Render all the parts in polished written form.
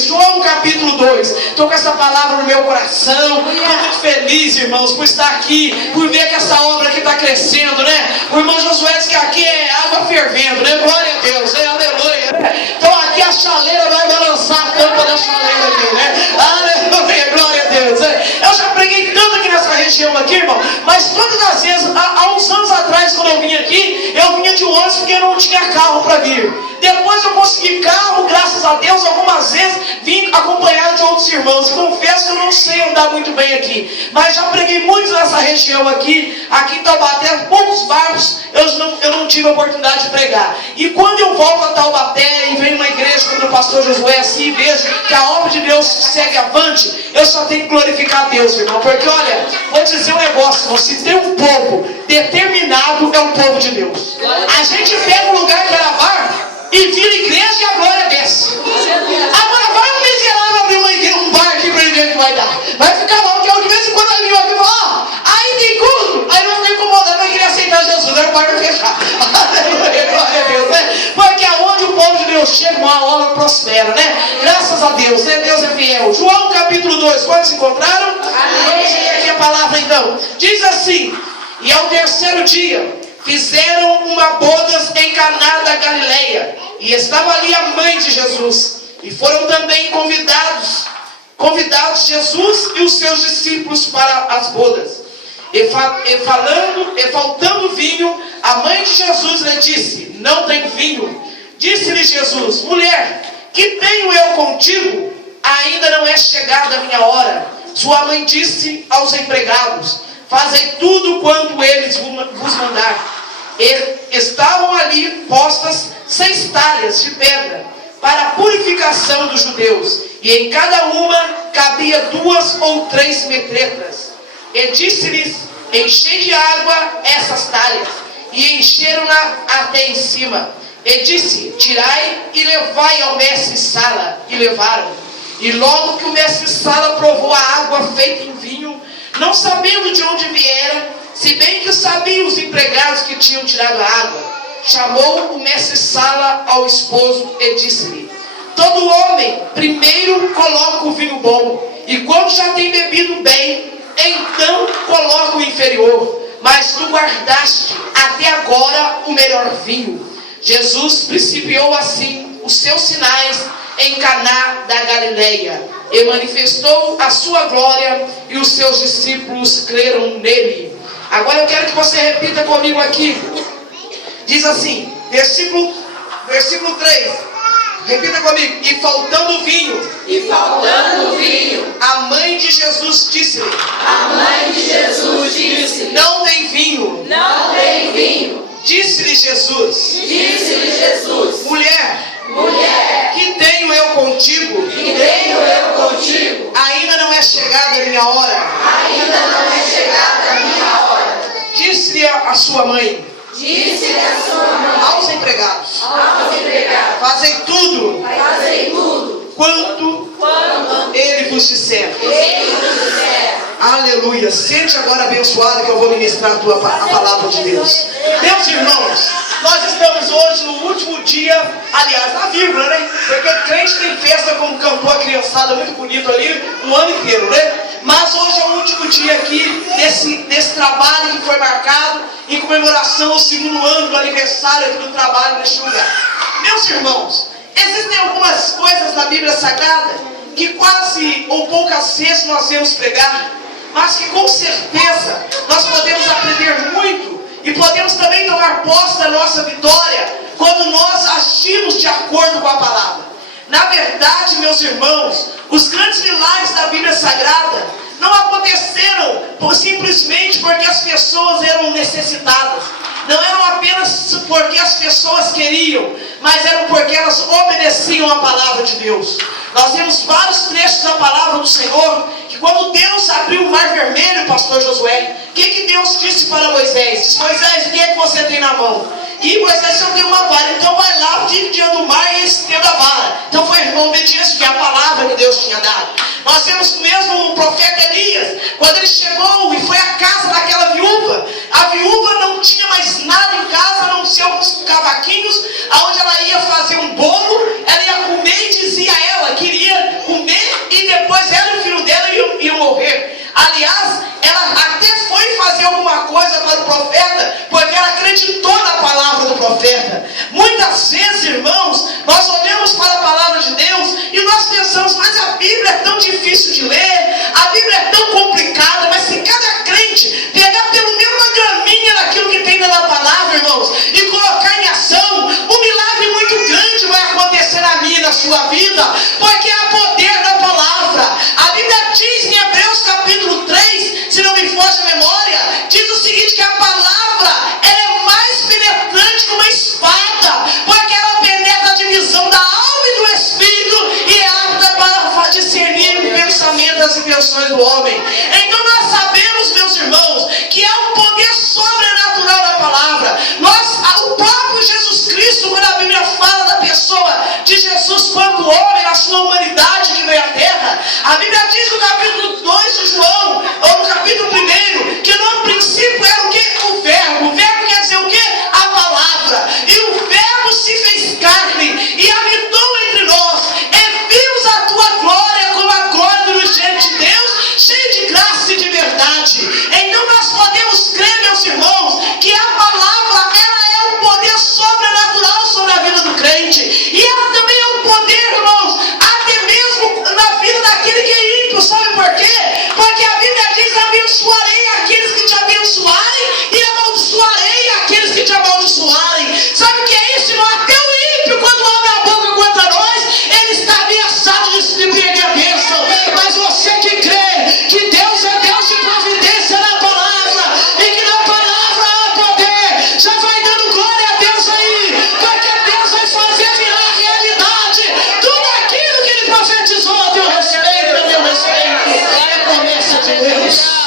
2. João capítulo 2. Estou com essa palavra no meu coração. Estou muito feliz, irmãos, por estar aqui, por ver que essa obra aqui está crescendo, né? O irmão Josué disse que aqui é água fervendo, né? Glória a Deus, aleluia, né? Então aqui a chaleira vai balançar a tampa da chaleira aqui, né? Aleluia, glória a Deus, né? Eu já preguei tanto aqui nessa região aqui, irmão, mas todas as vezes, há uns anos atrás, quando eu vim aqui, eu vinha de ônibus porque eu não tinha carro para vir. Depois eu consegui carro, graças a Deus, algumas vezes vim acompanhado de outros irmãos. E confesso que eu não sei andar muito bem aqui, mas já preguei muito nessa região aqui em Taubaté, poucos bairros eu não tive a oportunidade de pregar. E quando eu volto a Taubaté e venho numa igreja como o pastor Josué assim, e vejo que a obra de Deus segue avante, eu só tenho que glorificar a Deus, irmão, porque olha, vou dizer um negócio, irmão, se tem um povo determinado, é o povo de Deus. A gente pega um lugar que era bar e vira igreja e a glória desce. Agora vai um miserável abrir um bar aqui para ele ver o que vai dar. Vai ficar mal, porque de vez em quando vai vir aqui e fala, aí tem culto, aí não vai ficar incomodado, vai querer aceitar Jesus, aí o bar vai fechar. Aleluia, glória a Deus, né? Porque aonde o povo de Deus chega, uma obra prospera, né? Graças a Deus, né? Deus é fiel. João capítulo 2, quantos encontraram? Vamos ler aqui a palavra então. Diz assim: e ao terceiro dia fizeram uma bodas em Caná da Galileia, e estava ali a mãe de Jesus, e foram também convidados Jesus e os seus discípulos para as bodas. E faltando vinho, a mãe de Jesus lhe disse: não tem vinho. Disse-lhe Jesus: mulher, que tenho eu contigo? Ainda não é chegada a minha hora. Sua mãe disse aos empregados: fazei tudo quanto eles vos mandar. E estavam ali postas 6 talhas de pedra para a purificação dos judeus, e em cada uma cabia 2 ou 3 metretas. E disse-lhes: enchei de água essas talhas. E encheram-na até em cima. E disse: tirai e levai ao mestre-sala. E levaram. E logo que o mestre-sala provou a água feita em vinho, não sabendo de onde viera, se bem que sabiam os empregados que tinham tirado a água, chamou o mestre-sala ao esposo e disse-lhe: todo homem primeiro coloca o vinho bom, e quando já tem bebido bem, então coloca o inferior, mas tu guardaste até agora o melhor vinho. Jesus principiou assim os seus sinais em Caná da Galileia, e manifestou a sua glória, e os seus discípulos creram nele. Agora eu quero que você repita comigo aqui. Diz assim, versículo 3. Repita comigo. E faltando vinho. A mãe de Jesus disse-lhe. Não tem vinho. Disse-lhe Jesus. Mulher. Que tenho eu contigo? Ainda não é chegada a minha hora. Disse-lhe a sua mãe. Aos empregados. Fazei tudo. Quanto ele vos disser. Aleluia. Sente agora abençoado que eu vou ministrar a palavra de Deus. Meus irmãos, nós estamos hoje no último dia, aliás, na vírgula, né? Porque crente tem festa, como cantou a criançada muito bonito ali, o ano inteiro, né? Mas hoje é o último dia aqui desse trabalho que foi marcado em comemoração ao 2º ano do aniversário aqui do trabalho neste lugar. Meus irmãos, existem algumas coisas na Bíblia Sagrada que quase ou poucas vezes nós vemos pregar, mas que com certeza nós podemos aprender muito e podemos também tomar posse da nossa vitória quando nós agimos de acordo com a palavra. Na verdade, meus irmãos, os grandes milagres da Bíblia Sagrada não aconteceram simplesmente porque as pessoas eram necessitadas. Não eram apenas porque as pessoas queriam, mas eram porque elas obedeciam a palavra de Deus. Nós temos vários trechos da palavra do Senhor que quando Deus abriu o mar vermelho, pastor Josué, o que Deus disse para Moisés? Disse: Moisés, o que é que você tem na mão? E Moisés, eu tenho uma vara, então vai lá, fique diante do mar e estenda a vara. Então foi uma obediência, que é a palavra que Deus tinha dado. Nós vemos mesmo o profeta Elias, quando ele chegou e foi à casa daquela viúva. A viúva não tinha mais nada em casa, a não ser alguns cavaquinhos, onde ela ia fazer um bolo, ela ia comer e dizia a ela, queria profeta, porque ela acreditou na palavra do profeta. Muitas vezes, irmãos, nós olhamos para a palavra de Deus e nós pensamos, mas a Bíblia é tão difícil de ler, a Bíblia é tão complicada, mas se cada crente pegar pelo menos uma graminha daquilo que tem na palavra, irmãos, e colocar em ação, um milagre muito grande vai acontecer na minha e na sua vida, porque há poder da palavra. A Bíblia diz em Hebreus capítulo 3, se não me foge a memória, diz o seguinte, que a palavra ela é mais penetrante que uma espada, porque ela penetra a divisão da alma e do espírito e é apta para discernir o pensamento das intenções do homem. Então nós sabemos, meus irmãos, que há um poder sobrenatural na palavra. O próprio Jesus Cristo, quando a Bíblia fala da pessoa de Jesus quando homem, na sua humanidade que veio à terra, a Bíblia diz no capítulo 2 de João, ou no capítulo 1, que no princípio era o que? O verbo. O verbo quer dizer o que? A palavra. E o verbo se fez carne e habitou entre nós. E vimos a tua glória como a glória do unigênito de Deus, cheio de graça e de verdade. Então nós podemos crer, meus irmãos, que a palavra ela é um poder sobrenatural sobre a vida do crente. E ela também é um poder, irmãos, até mesmo na vida daquele que é ímpio. Sabe por quê? Porque a Bíblia diz: abençoarei aqueles que te abençoarem e amaldiçoarei aqueles que te amaldiçoarem. Sabe o que é isso, irmão? Até o ímpio, quando abre a boca contra nós, ele está ameaçado de perder a bênção. Mas você que crê que Deus é Deus de providência na palavra e que na palavra há poder, já vai dando glória a Deus aí, porque Deus vai fazer virar realidade tudo aquilo que ele profetizou a teu respeito, a meu respeito. É a promessa de Deus.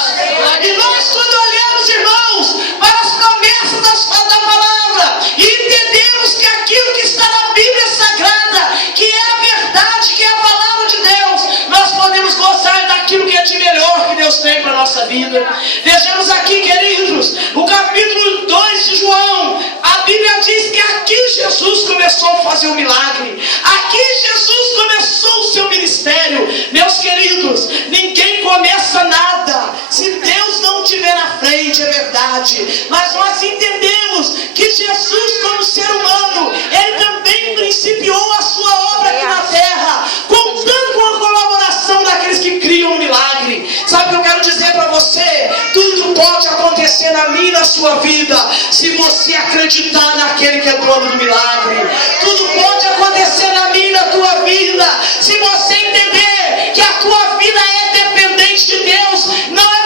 E nós, quando olhamos, irmãos, para as promessas da palavra e entendemos que aquilo que está na Bíblia Sagrada, que é a verdade, que é a palavra de Deus, nós podemos gozar daquilo que é de melhor que Deus tem para a nossa vida. Vejamos aqui, queridos, o capítulo 2 de João. A Bíblia diz que aqui Jesus começou a fazer um milagre. Aqui Jesus começou o seu ministério. Meus queridos, ninguém começa nada se Deus não estiver na frente, é verdade. Mas nós entendemos que Jesus, como ser humano, ele também principiou a sua obra aqui na terra, contando com a colaboração daqueles que criam um milagre. Sabe o que eu quero dizer para você? Tudo pode acontecer na minha e na sua vida, se você acreditar naquele que é dono do milagre. Tudo pode acontecer na minha e na tua vida, se você entender que a tua vida é dependente de Deus. Não é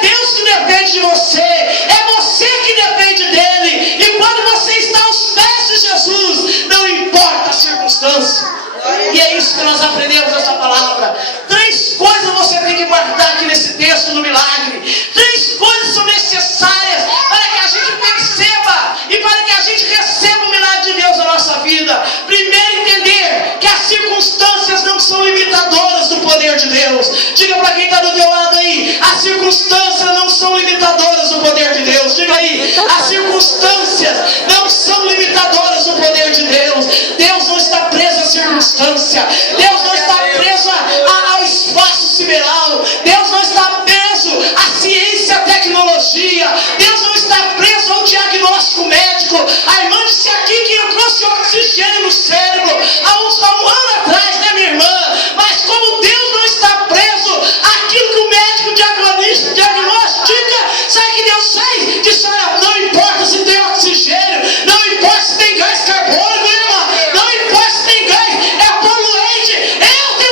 Deus que depende de você, é você que depende dele. E quando você está aos pés de Jesus, não importa a circunstância. E é isso que nós aprendemos nessa palavra. 3 coisas você tem que guardar aqui nesse texto do milagre. 3 coisas são necessárias para que a gente perceba e para que a gente receba o milagre de Deus na nossa vida. Primeiro, entender que as circunstâncias não são limitadoras do poder de Deus. Diga para quem está do teu lado aí: as circunstâncias não são limitadoras do poder de Deus. Diga aí: as circunstâncias não são limitadoras do poder de Deus. Deus não está preso à circunstância. Deus não está preso ao espaço sideral. Deus não está preso à ciência, à tecnologia. Deus não está preso ao diagnóstico médico. A irmã disse aqui que trouxe oxigênio no cérebro há um ano atrás, né, minha irmã? Mas como Deus não está preso àquilo que o médico diagnostica, sabe o que Deus fez? Disse: olha, não importa se tem oxigênio, não importa se tem gás carbônico, irmã, não importa se tem gás, é poluente, eu tenho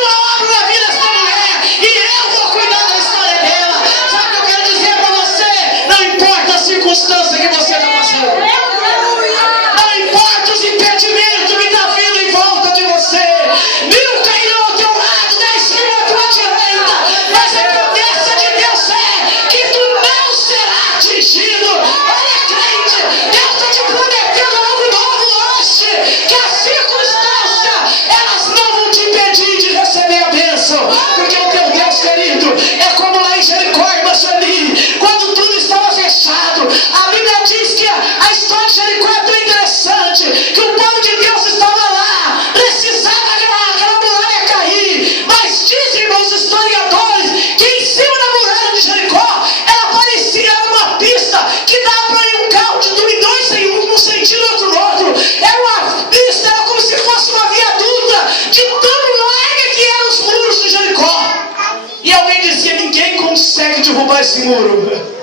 derrubar esse muro.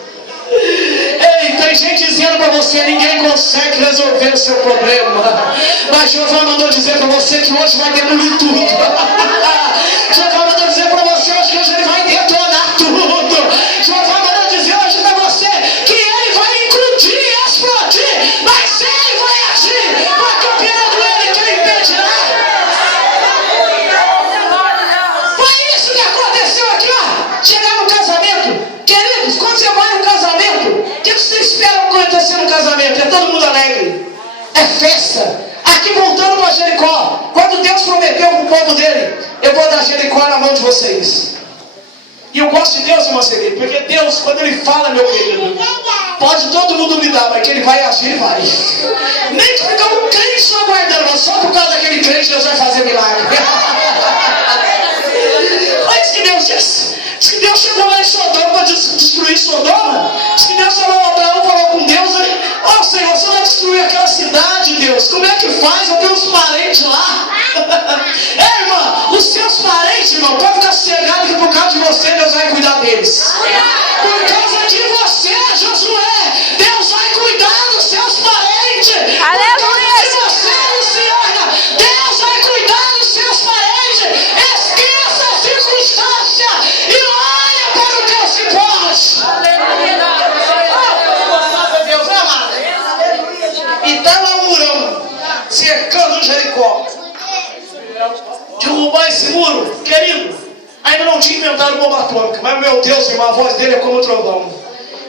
Ei, tem gente dizendo para você: ninguém consegue resolver o seu problema. Mas Jeová mandou dizer para você que hoje vai demolir tudo. Jeová mandou dizer para você hoje que hoje ele vai detonar tudo. Jeová mandou dizer hoje para você que ele vai incluir e explodir, mas ele vai agir. Porque operando ele, quem impedirá? Foi isso que aconteceu aqui, ó. Chegar no casamento. Queridos, quando você vai num casamento, o que você espera acontecer no casamento? É todo mundo alegre, é festa. Aqui voltando para Jericó, quando Deus prometeu para o povo dele: eu vou dar Jericó na mão de vocês. E eu gosto de Deus, irmão querido, porque Deus, quando ele fala, meu querido, pode todo mundo duvidar, mas que ele vai agir, ele vai. Nem que ficar um crente só aguardando, mas só por causa daquele crente Deus vai fazer milagre. Antes que Deus disse. Diz que Deus chegou lá em Sodoma para destruir Sodoma. Diz que Deus falou, Abraão falou com Deus: ó Senhor, você vai destruir aquela cidade, Deus. Como é que faz? Eu tenho uns parentes lá. Ei, irmã, os seus parentes, irmão, pode ficar sossegado que por causa de você Deus vai cuidar deles. Por causa de você, Josué, Deus vai cuidar dos seus parentes. Aleluia. Por causa de você, Luciana, Deus vai cuidar dos seus parentes. Esqueça a circunstância e olha para o Deus que pode. Deus é amado. E está lá um murão cercando Jericó. Derrubar esse muro, querido, ainda não tinha inventado bomba atômica, mas meu Deus, irmão, a voz dele é como um trovão.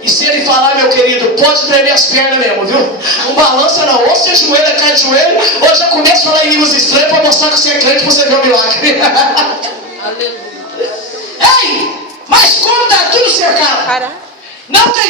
E se ele falar, meu querido, pode tremer as pernas mesmo, viu? Não balança não, ou você ajoelha, cai de joelho, ou já começa a falar em línguas estranhas para mostrar que você é crente para você ver o milagre. Aleluia. Ei, mas como está tudo cercado, não tem